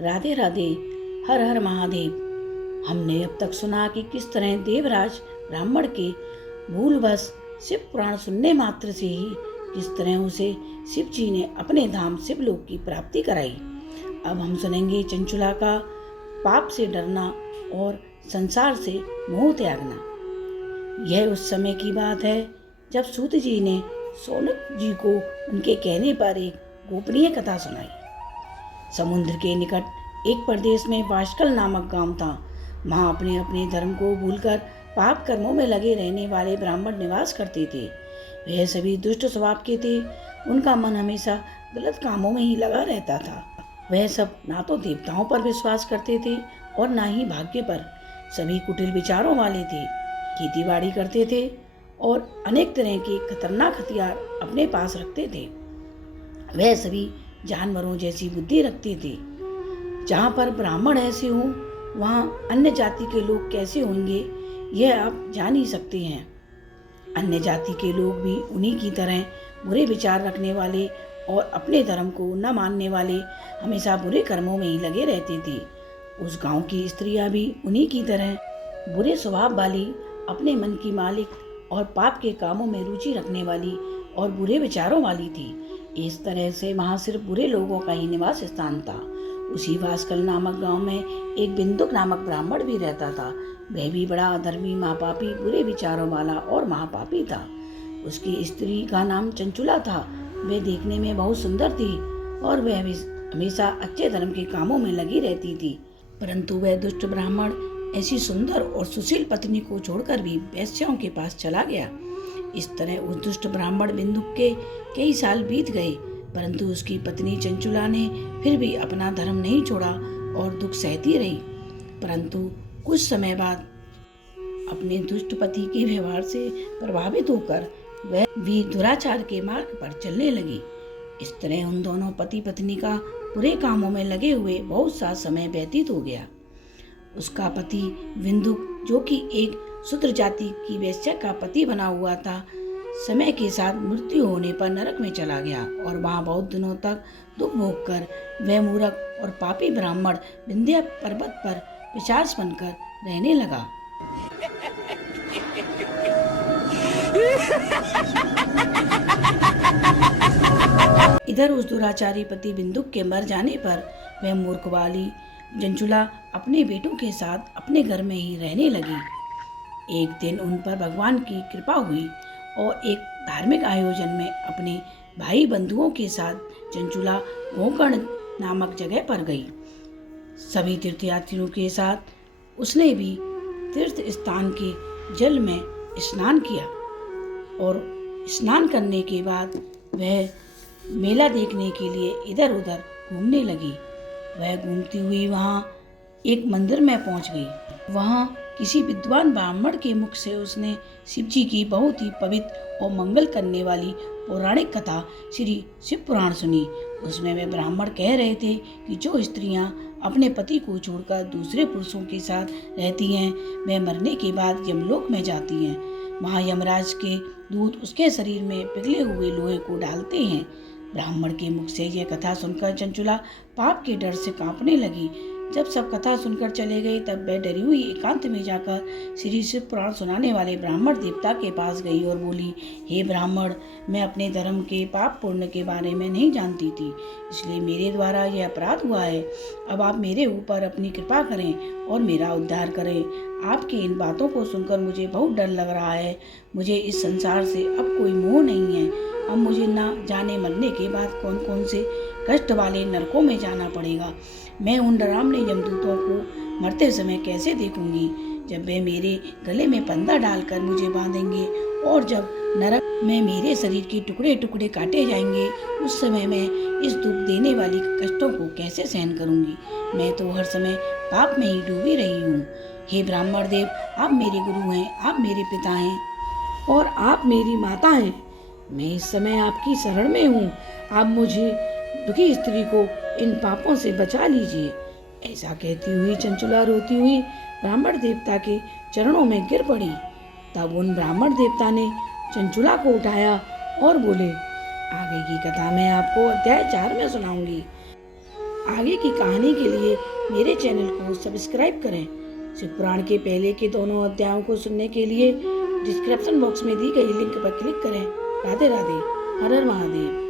राधे राधे। हर हर महादेव। हमने अब तक सुना कि किस तरह देवराज ब्राह्मण के भूलवश शिव पुराण सुनने मात्र से ही किस तरह उसे शिव जी ने अपने धाम शिवलोक की प्राप्ति कराई। अब हम सुनेंगे चंचुला का पाप से डरना और संसार से मोह त्यागना। यह उस समय की बात है जब सूत जी ने सौनक जी को उनके कहने पर एक गोपनीय कथा सुनाई। समुद्र के निकट एक प्रदेश में वाशकल नामक गांव था। वहां अपने अपने धर्म को भूलकर पाप कर्मों में लगे रहने वाले ब्राह्मण निवास करते थे। वह सभी दुष्ट स्वभाव के थे। उनका मन हमेशा गलत कामों में ही लगा रहता था। वह सब ना तो देवताओं पर विश्वास करते थे और ना ही भाग्य पर। सभी कुटिल विचारों वाले थे। खेतीबाड़ी करते थे और अनेक तरह के खतरनाक हथियार अपने पास रखते थे। वह सभी जानवरों जैसी बुद्धि रखते थे। जहाँ पर ब्राह्मण ऐसे हों वहाँ अन्य जाति के लोग कैसे होंगे यह आप जान ही सकते हैं। अन्य जाति के लोग भी उन्हीं की तरह बुरे विचार रखने वाले और अपने धर्म को न मानने वाले हमेशा बुरे कर्मों में ही लगे रहते थे। उस गांव की स्त्रियां भी उन्हीं की तरह बुरे स्वभाव वाली, अपने मन की मालिक और पाप के कामों में रुचि रखने वाली और बुरे विचारों वाली थी। इस तरह से वहां सिर्फ बुरे लोगों का ही निवास स्थान था। उसी वासकल नामक गांव में एक बिंदुक नामक ब्राह्मण भी रहता था। वह भी बड़ा अधर्मी, महापापी, बुरे विचारों वाला और महापापी था। उसकी स्त्री का नाम चंचुला था। वह देखने में बहुत सुंदर थी और वह हमेशा अच्छे धर्म के कामों में लगी रहती थी। परंतु वह दुष्ट ब्राह्मण ऐसी सुंदर और सुशील पत्नी को छोड़कर भी वेश्याओं के पास चला गया। इस तरह उस दुष्ट ब्राह्मण बिंदुक के कई साल बीत गए, परंतु उसकी पत्नी चंचुला ने फिर भी अपना धर्म नहीं छोड़ा और दुख सहती रही। परंतु कुछ समय बाद अपने दुष्ट पति के व्यवहार से प्रभावित होकर वह भी दुराचार के मार्ग पर चलने लगी। इस तरह उन दोनों पति पत्नी का बुरे कामों में लगे हुए बहुत सा समय व्यतीत हो गया। उसका पति बिंदुक, जो कि एक शूद्र जाति की वेश्या का पति बना हुआ था, समय के साथ मृत्यु होने पर नरक में चला गया और वहां बहुत दिनों तक दुख भोग कर वह मूर्ख और पापी ब्राह्मण विंध्य पर्वत पर पिशाच बनकर रहने लगा। इधर उस दुराचारी पति बिंदुक के मर जाने पर वह मूर्ख वाली चंचुला अपने बेटों के साथ अपने घर में ही रहने लगी। एक दिन उन पर भगवान की कृपा हुई और एक धार्मिक आयोजन में अपने भाई बंधुओं के साथ चंचुला गोकर्ण नामक जगह पर गई। सभी तीर्थयात्रियों के साथ उसने भी तीर्थ स्थान के जल में स्नान किया और स्नान करने के बाद वह मेला देखने के लिए इधर उधर घूमने लगी। वह घूमती हुई वहां एक मंदिर में पहुंच गई। वहां किसी विद्वान ब्राह्मण के मुख से उसने शिव जी की बहुत ही पवित्र और मंगल करने वाली पौराणिक कथा श्री शिव पुराण सुनी। उसमें वे ब्राह्मण कह रहे थे कि जो स्त्रियां अपने पति को छोड़कर दूसरे पुरुषों के साथ रहती हैं वे मरने के बाद यमलोक में जाती हैं। वहां यमराज के दूत उसके शरीर में पिघले हुए लोहे को डालते हैं। ब्राह्मण के मुख से यह कथा सुनकर चंचुला पाप के डर से कांपने लगी। जब सब कथा सुनकर चले गए तब वह डरी हुई एकांत में जाकर श्री शिव पुराण सुनाने वाले ब्राह्मण देवता के पास गई और बोली, हे ब्राह्मण, मैं अपने धर्म के पाप पुण्य के बारे में नहीं जानती थी, इसलिए मेरे द्वारा यह अपराध हुआ है। अब आप मेरे ऊपर अपनी कृपा करें और मेरा उद्धार करें। आपकी इन बातों को सुनकर मुझे बहुत डर लग रहा है। मुझे इस संसार से अब कोई मोह नहीं है। अब मुझे ना जाने मरने के बाद कौन कौन से कष्ट वाले नरकों में जाना पड़ेगा। मैं उन डरावने यमदूतों को मरते समय कैसे देखूंगी, जब वे मेरे गले में फंदा डालकर मुझे बांधेंगे और जब नरक में मेरे शरीर के टुकड़े टुकड़े काटे जाएंगे, उस समय मैं इस दुख देने वाली कष्टों को कैसे सहन करूंगी। मैं तो हर समय पाप में ही डूबी रही हूँ। हे ब्राह्मण देव, आप मेरे गुरु हैं, आप मेरे पिता हैं और आप मेरी माता हैं। मैं इस समय आपकी शरण में हूँ। आप मुझे दुखी स्त्री को इन पापों से बचा लीजिए। ऐसा कहती हुई चंचुला रोती हुई ब्राह्मण देवता के चरणों में गिर पड़ी। तब उन ब्राह्मण देवता ने चंचुला को उठाया और बोले, आगे की कथा मैं आपको अध्याय 4 में सुनाऊंगी। आगे की कहानी के लिए मेरे चैनल को सब्सक्राइब करें। शिव पुराण के पहले के दोनों अध्यायों को सुनने के लिए डिस्क्रिप्शन बॉक्स में दी गई लिंक पर क्लिक करें। राधे राधे। हर हर महादेव।